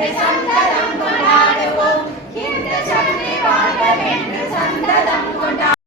प्रसन्न